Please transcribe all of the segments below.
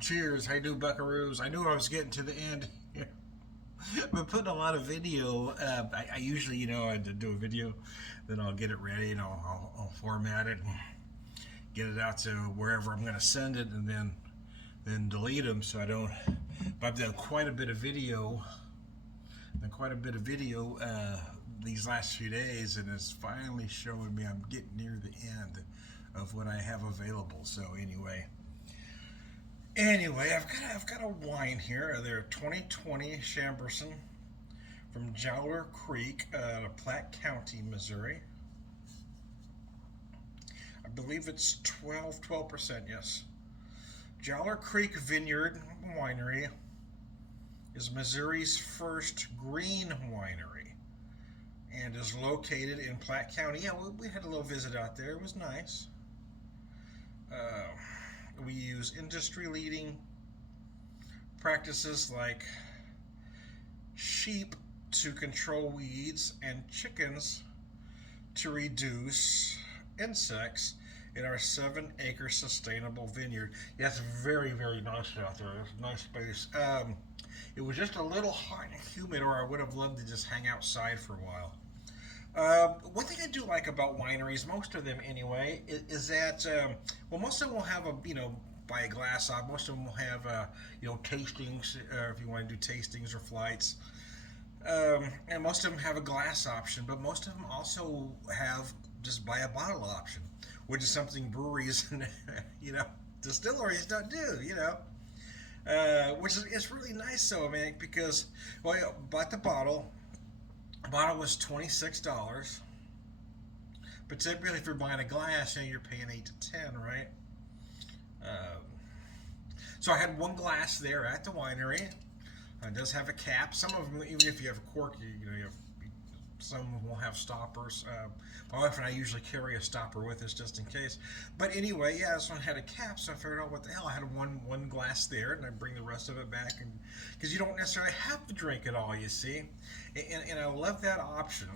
Cheers. How you do, buckaroos? I knew I was getting to the end here. I've been putting a lot of video. I usually, I do a video, then I'll get it ready and I'll format it and get it out to wherever I'm going to send it, and then delete them so I don't. But I've done quite a bit of video, these last few days, and it's finally showing me I'm getting near the end of what I have available. So anyway, I've got a wine here. They're 2020 Chambourcin from Jowler Creek, Platte County, Missouri. I believe it's 12%. Yes. Jowler Creek Vineyard Winery is Missouri's first green winery and is located in Platte County. Yeah, we had a little visit out there. It was nice. Uh, we use industry leading practices like sheep to control weeds and chickens to reduce insects in our 7-acre sustainable vineyard. Yeah, it's very, very nice out there. It's a nice space. It was just a little hot and humid, or I would have loved to just hang outside for a while. One thing I do like about wineries, most of them anyway, is that most of them will have by a glass off. Most of them will have tastings, if you want to do tastings or flights, and most of them have a glass option. But most of them also have just buy a bottle option, which is something breweries and distilleries don't do. Which is it's really nice, so man, because bought the bottle. A bottle was $26, but typically if you're buying a glass, you're paying 8 to 10, right? Um, so I had one glass there at the winery. It does have a cap. Some of them, even if you have a cork, you have some will have stoppers. My wife and I usually carry a stopper with us just in case. But anyway, yeah, this one had a cap, so I figured out what the hell. I had one glass there, and I bring the rest of it back, and because you don't necessarily have to drink it all, you see, and I love that option.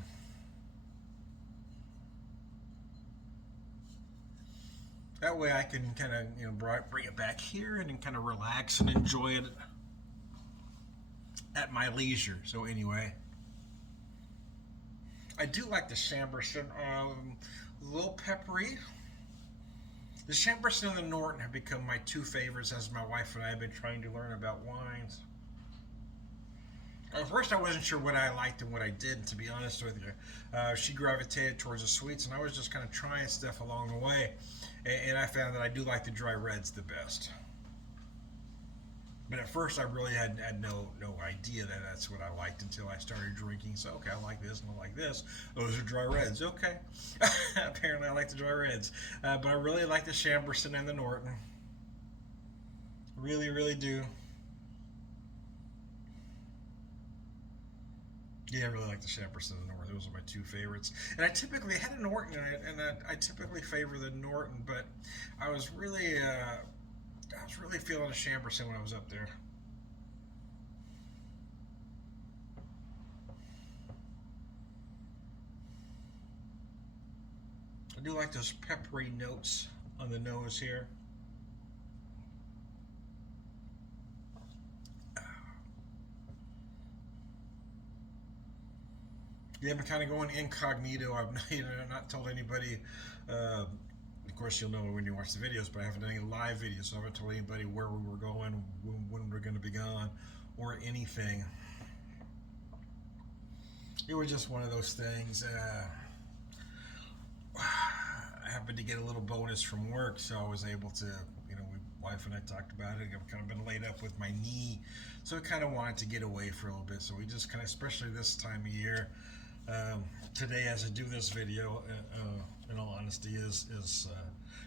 That way, I can kind of bring it back here and then kind of relax and enjoy it at my leisure. So anyway, I do like the Chambourcin. A little peppery. The Chambourcin and the Norton have become my two favorites as my wife and I have been trying to learn about wines. At first, I wasn't sure what I liked and what I didn't, to be honest with you. She gravitated towards the sweets, and I was just kind of trying stuff along the way. And I found that I do like the dry reds the best. But at first, I really had no idea that that's what I liked until I started drinking. So, okay, I like this and I like this. Those are dry reds. Okay. Apparently, I like the dry reds. But I really like the Chambourcin and the Norton. Really, really do. Yeah, I really like the Chambourcin and the Norton. Those are my two favorites. And I typically had a Norton in it, and I typically favor the Norton. But I was really, I was really feeling a Chambourcin when I was up there. I do like those peppery notes on the nose here. Yeah, I'm kind of going incognito. I've not told anybody. Of course, you'll know when you watch the videos, but I haven't done any live videos, so I haven't told anybody where we were going, when we're going to be gone, or anything. It was just one of those things. I happened to get a little bonus from work, so I was able to, wife and I talked about it. I've kind of been laid up with my knee, so I kind of wanted to get away for a little bit. So we just kind of, especially this time of year, today as I do this video, in all honesty, is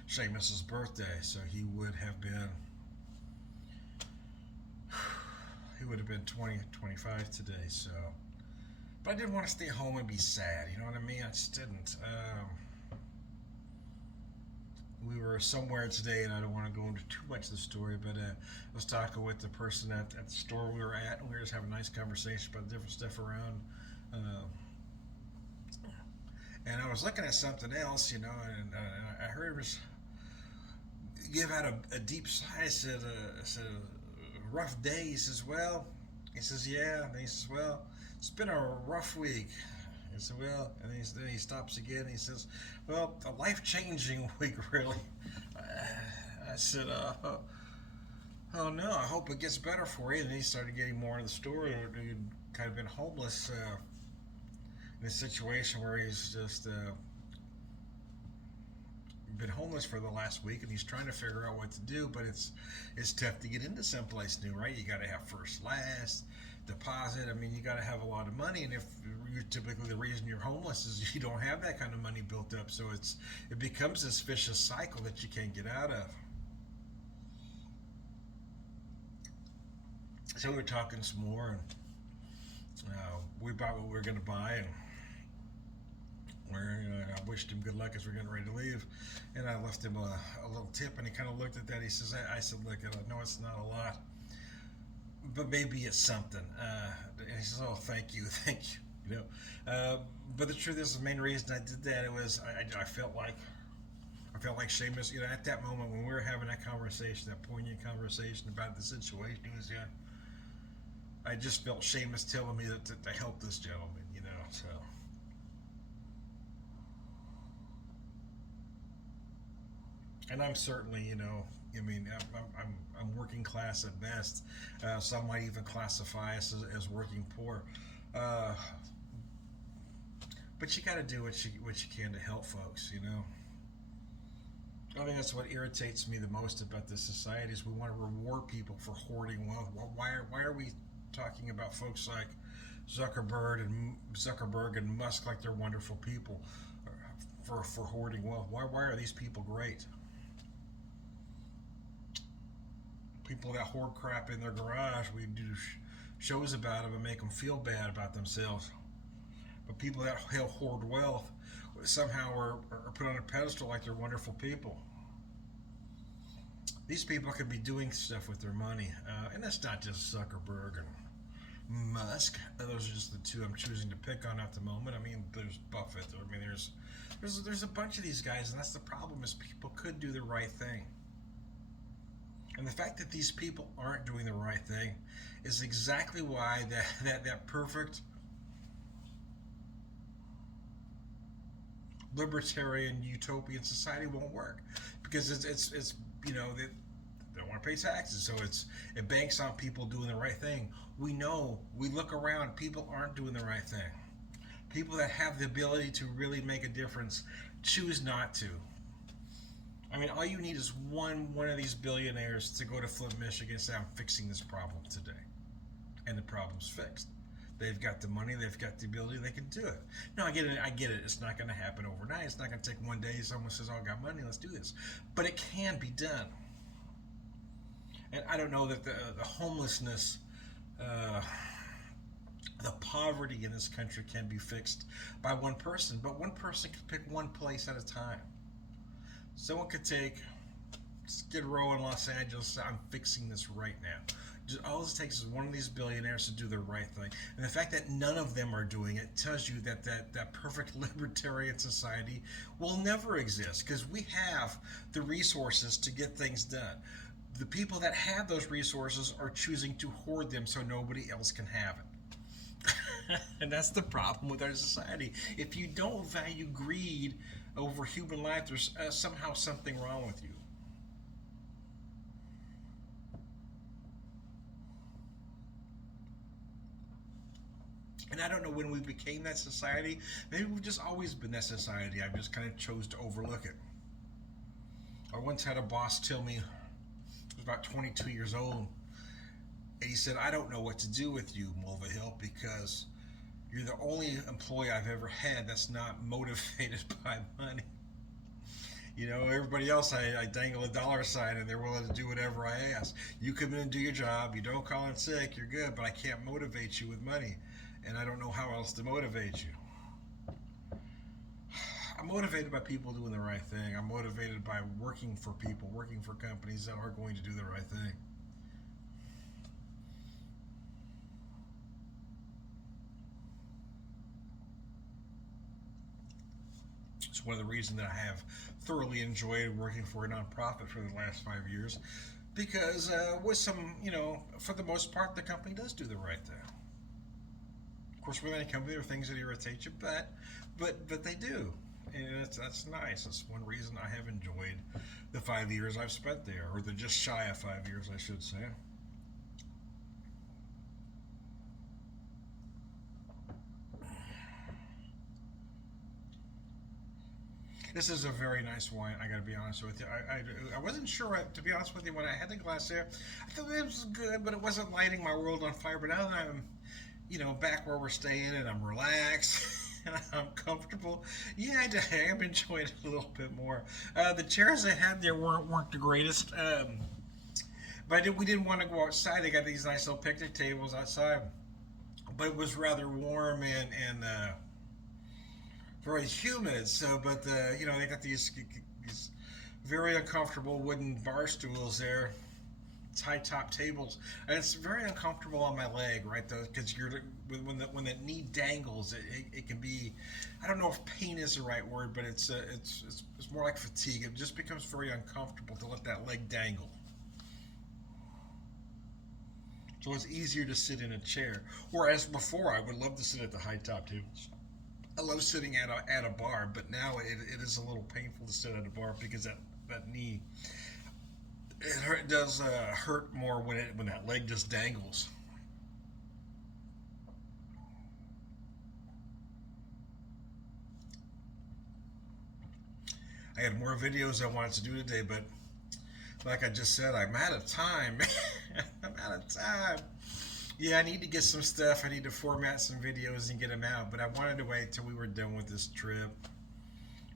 Seamus's birthday. So he would have been 20, 25 today. So, but I didn't want to stay home and be sad. You know what I mean? I just didn't. We were somewhere today, and I don't want to go into too much of the story, but I was talking with the person at the store we were at, and we were just having a nice conversation about different stuff around. Uh, and I was looking at something else, and I heard it was, give out a deep sigh. I said, rough day. He says, well, he says, yeah. And he says, well, it's been a rough week. He said, well, and then he stops again. And he says, well, a life changing week, really. I said, oh no, I hope it gets better for you. And he started getting more into the story. He'd kind of been homeless in a situation where he's just been homeless for the last week, and he's trying to figure out what to do. But it's tough to get into someplace new, right? You got to have first, last deposit. I mean, you got to have a lot of money, and if you're typically the reason you're homeless is you don't have that kind of money built up, so it becomes this vicious cycle that you can't get out of. So we were talking some more, and we bought what we were going to buy, and I wished him good luck as we're getting ready to leave, and I left him a little tip, and he kind of looked at that. He says, I said, look, I know it's not a lot, but maybe it's something. And he says, oh, thank you, thank you. You know, but the truth is, the main reason I did that, it was I felt like Seamus. You know, at that moment when we were having that conversation, that poignant conversation about the situation, he was, yeah. I just felt Seamus telling me that to help this gentleman. You know, so. And I'm certainly, you know, I mean, I'm working class at best. Some might even classify us as working poor. Uh, but you got to do what you can to help folks. You know, I think that's what irritates me the most about this society is we want to reward people for hoarding wealth. Why are we talking about folks like Zuckerberg and Musk like they're wonderful people for hoarding wealth? Why are these people great? People that hoard crap in their garage, we do shows about them and make them feel bad about themselves. But people that hoard wealth somehow are put on a pedestal like they're wonderful people. These people could be doing stuff with their money, and that's not just Zuckerberg and Musk. Those are just the two I'm choosing to pick on at the moment. I mean, there's Buffett. I mean, there's a bunch of these guys, and that's the problem is people could do the right thing. And the fact that these people aren't doing the right thing is exactly why that perfect libertarian utopian society won't work, because it's you know they don't want to pay taxes, so it banks on people doing the right thing. We look around, people aren't doing the right thing. People that have the ability to really make a difference choose not to. I mean, all you need is one of these billionaires to go to Flint, Michigan and say, I'm fixing this problem today. And the problem's fixed. They've got the money, they've got the ability, they can do it. No, I get it. It's not going to happen overnight. It's not going to take one day. Someone says, oh, I got money, let's do this. But it can be done. And I don't know that the homelessness, the poverty in this country can be fixed by one person, but one person can pick one place at a time. Someone could take Skid Row in Los Angeles. I'm fixing this right now. All it takes is one of these billionaires to do the right thing. And the fact that none of them are doing it tells you that perfect libertarian society will never exist, because we have the resources to get things done. The people that have those resources are choosing to hoard them so nobody else can have it. And that's the problem with our society. If you don't value greed over human life, there's somehow something wrong with you. And I don't know when we became that society. Maybe we've just always been that society. I just kind of chose to overlook it. I once had a boss tell me, I was about 22 years old, and he said, I don't know what to do with you, Mulvihill, because you're the only employee I've ever had that's not motivated by money. You know, everybody else, I dangle a dollar sign and they're willing to do whatever I ask. You come in and do your job, you don't call in sick, you're good, but I can't motivate you with money. And I don't know how else to motivate you. I'm motivated by people doing the right thing. I'm motivated by working for people, working for companies that are going to do the right thing. So It's one of the reasons that I have thoroughly enjoyed working for a nonprofit for the last 5 years, because with some, for the most part, the company does do the right thing. Of course, with any company, there are things that irritate you, but they do, and that's nice. That's one reason I have enjoyed the 5 years I've spent there, or the just shy of 5 years, I should say. This is a very nice wine. I got to be honest with you. I wasn't sure, to be honest with you, when I had the glass there. I thought it was good, but it wasn't lighting my world on fire. But now that I'm, back where we're staying and I'm relaxed and I'm comfortable, yeah, I am enjoying it a little bit more. The chairs they had there weren't the greatest. But we didn't want to go outside. They got these nice little picnic tables outside, but it was rather warm and very humid. So, but they got these very uncomfortable wooden bar stools there. It's high top tables, and it's very uncomfortable on my leg, right? Though, because when that knee dangles, it can be, I don't know if pain is the right word, but it's more like fatigue. It just becomes very uncomfortable to let that leg dangle. So it's easier to sit in a chair. Whereas before, I would love to sit at the high top tables. I love sitting at a bar, but now it is a little painful to sit at a bar because that knee it does hurt more when that leg just dangles. I had more videos I wanted to do today, but like I just said, I'm out of time. I'm out of time. Yeah, I need to get some stuff. I need to format some videos and get them out. But I wanted to wait till we were done with this trip.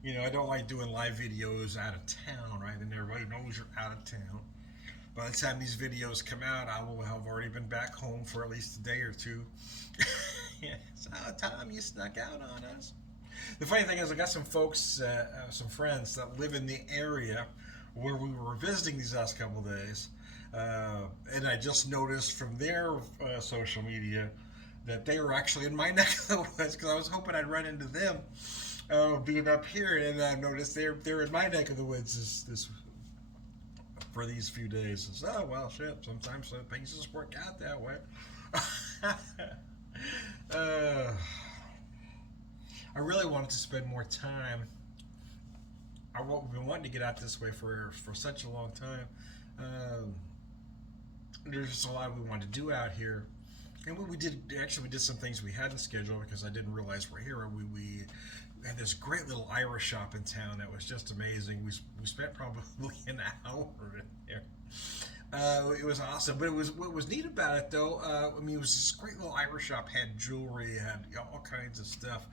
I don't like doing live videos out of town, right? And everybody knows you're out of town. By the time these videos come out, I will have already been back home for at least a day or two. Yeah, so Tom, you snuck out on us. The funny thing is, I got some folks, some friends that live in the area where we were visiting these last couple of days. And I just noticed from their social media that they were actually in my neck of the woods because I was hoping I'd run into them being up here, and I noticed they're in my neck of the woods this for these few days. So, oh well, shit. Sometimes things just work out that way. uh, I really wanted to spend more time. I've been wanting to get out this way for such a long time. Um, there's just a lot we wanted to do out here, and we did some things we hadn't scheduled because I didn't realize we're here. We had this great little Irish shop in town that was just amazing. We spent probably an hour in there. It was awesome, but what was neat about it though. It was this great little Irish shop. Had jewelry, had all kinds of stuff,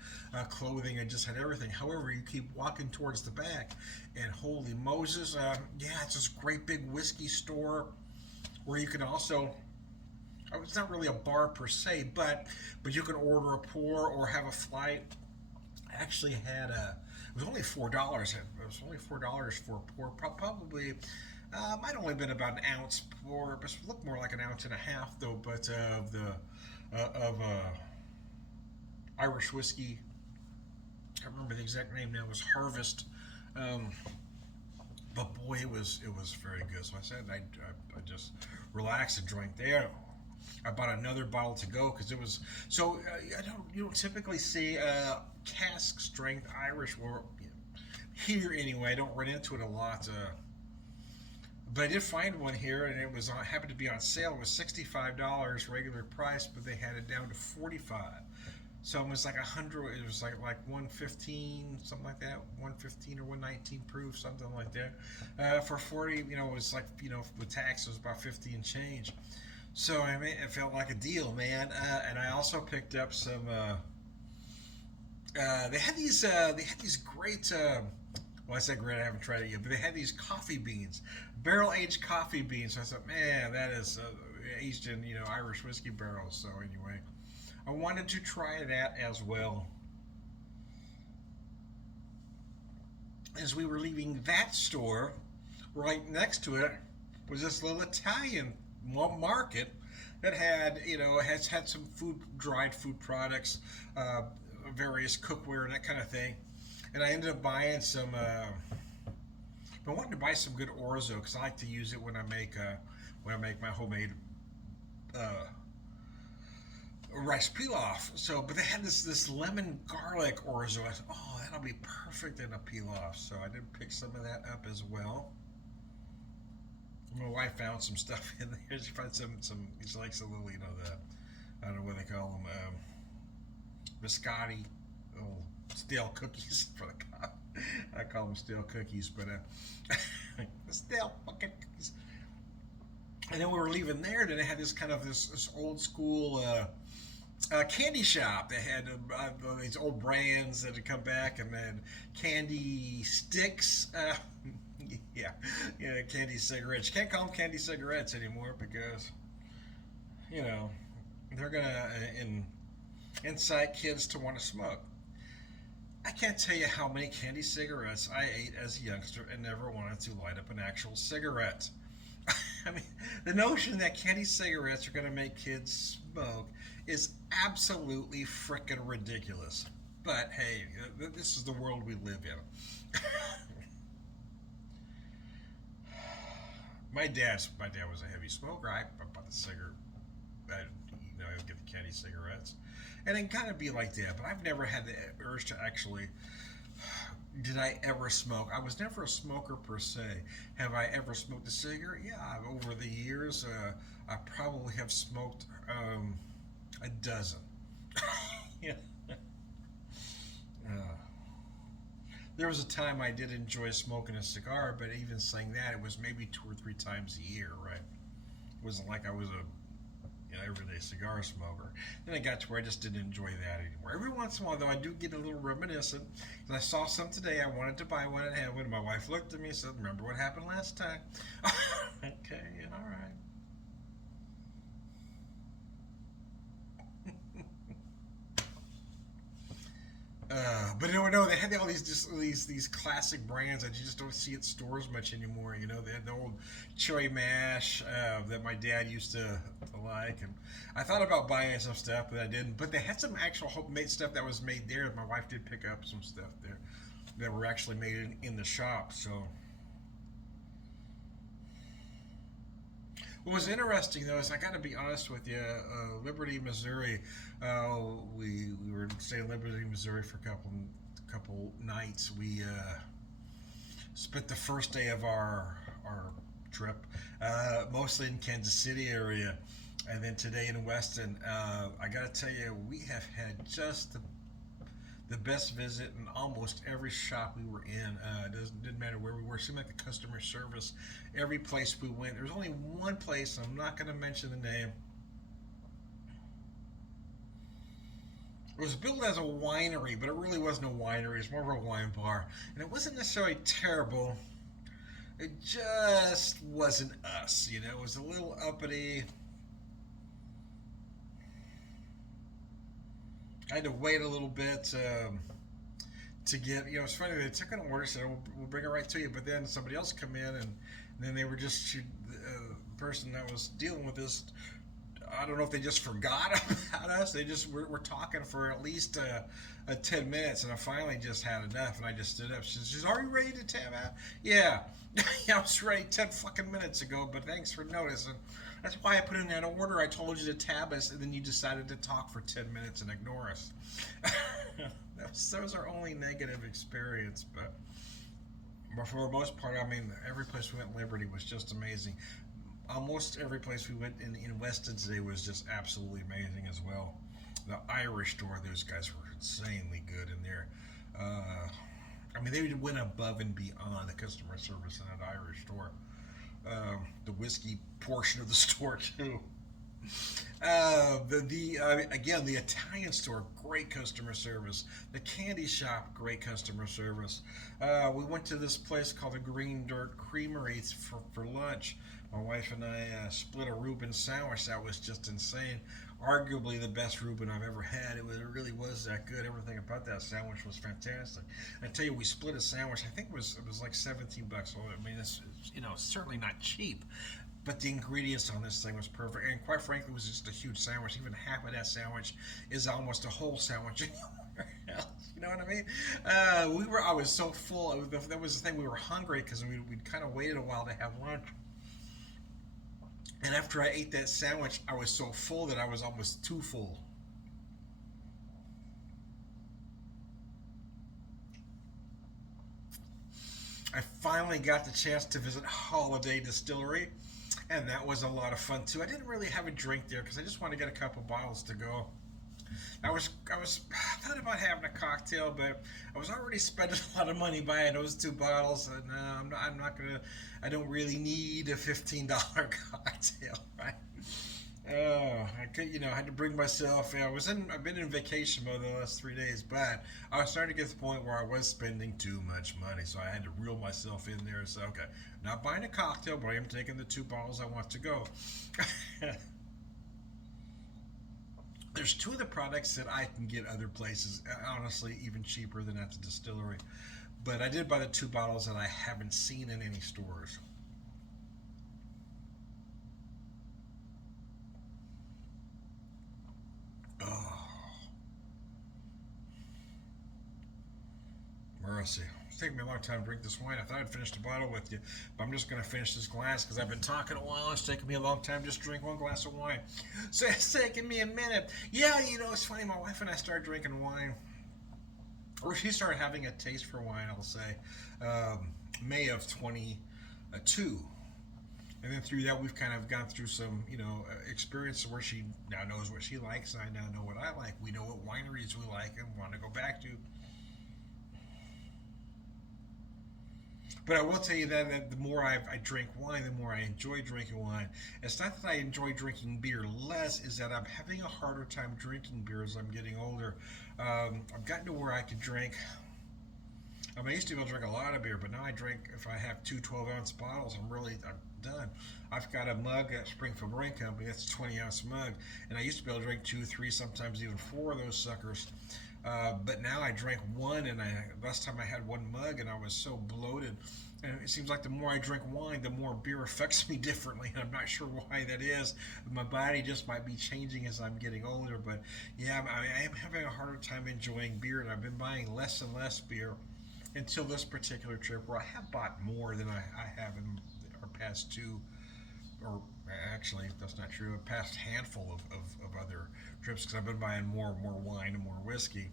clothing, and just had everything. However, you keep walking towards the back, and holy Moses, yeah, it's this great big whiskey store where you can also. It's not really a bar per se, but you can order a pour or have a flight. I actually had it was only $4. It was only $4 for a pour, probably. Might only been about an ounce pour, but it looked more like an ounce and a half though. But of Irish whiskey, I can't remember the exact name now. It was Harvest, but boy, it was very good. So I said I just relaxed and drank there. I bought another bottle to go because it was so. You don't typically see cask strength Irish or here anyway. I don't run into it a lot. But I did find one here, and it was happened to be on sale. It was $65 regular price, but they had it down to 45. So it was like 100. It was like 115, something like that. 115 or 119 proof, something like that. For 40, it was like with tax, it was about 50 and change. So I mean, it felt like a deal, man. And I also picked up some. They had these great. Well, I said great. I haven't tried it yet, but they had these coffee beans, barrel-aged coffee beans. So I thought, man, that is aged in Irish whiskey barrels. So anyway, I wanted to try that as well. As we were leaving that store, right next to it was this little Italian market that has had some dried food products, various cookware and that kind of thing. and I ended up buying some. I wanted to buy some good orzo because I like to use it when I make my homemade uh, rice pilaf. So, but they had this lemon garlic orzo. I thought, oh, that'll be perfect in a pilaf. So I did pick some of that up as well. My wife found some stuff in there. She found some. She likes a little, the I don't know what they call them, biscotti, little stale cookies for the cop. I call them stale cookies, but stale fucking cookies. And then we were leaving there, and they had this old school candy shop. They had these old brands that had come back, and then candy sticks. Yeah, yeah, candy cigarettes. You can't call them candy cigarettes anymore because you know they're gonna incite kids to want to smoke. I can't tell you how many candy cigarettes I ate as a youngster and never wanted to light up an actual cigarette. I mean, the notion that candy cigarettes are going to make kids smoke is absolutely freaking ridiculous. But hey, this is the world we live in. My dad was a heavy smoker. I bought the cigarette. I would get the candy cigarettes, and it kind of be like that. But I've never had the urge to actually. Did I ever smoke? I was never a smoker per se. Have I ever smoked a cigarette? Yeah, over the years, I probably have smoked a dozen. Yeah. Uh, there was a time I did enjoy smoking a cigar, but even saying that, it was maybe 2 or 3 times a year, right? It wasn't like I was a everyday cigar smoker. Then I got to where I just didn't enjoy that anymore. Every once in a while, though, I do get a little reminiscent. I saw some today. I wanted to buy one and have one. My wife looked at me and said, "Remember what happened last time?" Okay, all right. But no, they had all these classic brands that you just don't see at stores much anymore. They had the old cherry mash that my dad used to like, and I thought about buying some stuff, but I didn't. But they had some actual homemade stuff that was made there. My wife did pick up some stuff there that were actually made in the shop. So what was interesting though is I got to be honest with you, Liberty, Missouri. We were staying in Liberty, Missouri for a couple nights. We spent the first day of our trip mostly in Kansas City area, and then today in Weston. I got to tell you, we have had just the best visit in almost every shop we were in. Didn't matter where we were. It seemed like the customer service, every place we went. There was only one place, I'm not going to mention the name. It was built as a winery, but it really wasn't a winery. It was more of a wine bar. And it wasn't necessarily terrible. It just wasn't us. It was a little uppity. I had to wait a little bit to get. It's funny. They took an order, said we'll bring it right to you. But then somebody else come in, and then they were the person that was dealing with this. I don't know if they just forgot about us. They just were talking for at least 10 minutes, and I finally just had enough, and I just stood up. She says, "Are you ready to tab out?" Yeah. I was ready 10 fucking minutes ago, but thanks for noticing. That's why I put in that order. I told you to tab us, and then you decided to talk for 10 minutes and ignore us. That was our only negative experience, but for the most part, I mean, every place we went in Liberty was just amazing. Almost every place we went in Weston today was just absolutely amazing as well. The Irish store, those guys were insanely good in there. I mean, they went above and beyond the customer service in that Irish store. The whiskey portion of the store too. Again, the Italian store, great customer service. The candy shop, great customer service. We went to this place called the Green Dirt Creamery for lunch. My wife and I split a Reuben sandwich that was just insane. Arguably the best Reuben I've ever had. It really was that good. Everything about that sandwich was fantastic. I tell you, we split a sandwich. I think it was like $17. So, I mean, it's certainly not cheap. But the ingredients on this thing was perfect, and quite frankly, it was just a huge sandwich. Even half of that sandwich is almost a whole sandwich anywhere else. know what I mean? I was so full. That was the thing. We were hungry because we'd kind of waited a while to have lunch. And after I ate that sandwich, I was so full that I was almost too full. I finally got the chance to visit Holiday Distillery, and that was a lot of fun too. I didn't really have a drink there because I just wanted to get a couple bottles to go. I was thought about having a cocktail, but I was already spending a lot of money buying those two bottles, and I'm not gonna. I don't really need a $15 cocktail, right? Oh, I could, I had to bring myself. I've been in vacation mode the last 3 days, but I was starting to get to the point where I was spending too much money, so I had to reel myself in there and say, okay, not buying a cocktail, but I am taking the two bottles I want to go. There's two of the products that I can get other places, honestly, even cheaper than at the distillery. But I did buy the two bottles that I haven't seen in any stores. Oh, mercy. It's taking me a long time to drink this wine. I thought I'd finish the bottle with you, but I'm just going to finish this glass because I've been talking a while. It's taking me a long time just to drink one glass of wine. So it's taking me a minute. Yeah, it's funny. My wife and I started drinking wine, or she started having a taste for wine, I'll say, May of 22. And then through that, we've kind of gone through some, experience where she now knows what she likes, and I now know what I like. We know what wineries we like and want to go back to. But I will tell you that the more I drink wine, the more I enjoy drinking wine. It's not that I enjoy drinking beer less, is that I'm having a harder time drinking beer as I'm getting older. I've gotten to where I could drink. I used to be able to drink a lot of beer, but now I drink, if I have two 12-ounce bottles, I'm done. I've got a mug at Springfield Brewing Company, that's a 20-ounce mug, and I used to be able to drink two, three, sometimes even four of those suckers. But now I drank one, and last time I had one mug, and I was so bloated. And it seems like the more I drink wine, the more beer affects me differently. And I'm not sure why that is. My body just might be changing as I'm getting older. But yeah, I am having a harder time enjoying beer, and I've been buying less and less beer until this particular trip, where I have bought more than I have in our past two, or actually, that's not true, a past handful of other trips, because I've been buying more and more wine and more whiskey.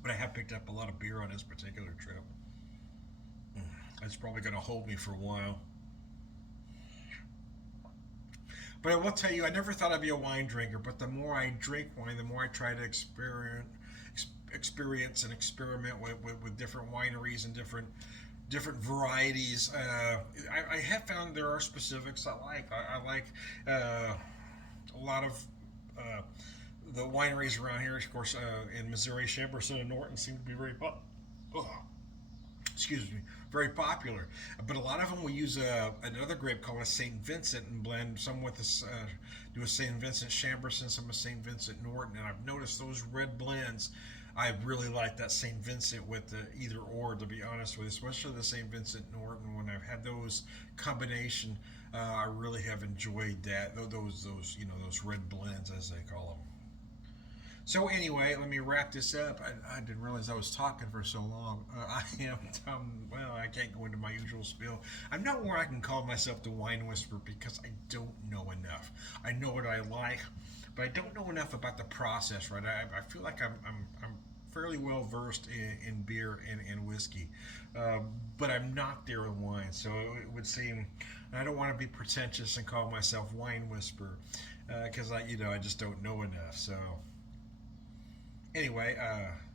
But I have picked up a lot of beer on this particular trip. It's probably going to hold me for a while. But I will tell you, I never thought I'd be a wine drinker. But the more I drink wine, the more I try to experience and experiment with different wineries and different varieties. I have found there are specifics I like. I like a lot of the wineries around here. Of course, in Missouri, Chambourcin and Norton seem to be excuse me, very popular. But a lot of them will use another grape called a Saint Vincent and blend some with this, do a Saint Vincent Chambourcin, some of Saint Vincent Norton, and I've noticed those red blends. I really like that Saint Vincent with the either or, to be honest with you, especially the Saint Vincent Norton. When I've had those combination, I really have enjoyed that. Those red blends, as they call them. So anyway, let me wrap this up. I didn't realize I was talking for so long. I am, well, I can't go into my usual spiel. I'm not where I can call myself the wine whisperer because I don't know enough. I know what I like, but I don't know enough about the process, right? I feel like I'm fairly well versed in beer and whiskey, but I'm not there in wine. So it would seem I don't want to be pretentious and call myself wine whisperer because I just don't know enough. So anyway,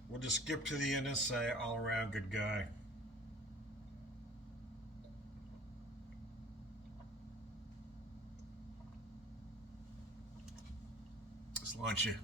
we'll just skip to the end and say all around good guy. Let's launch it.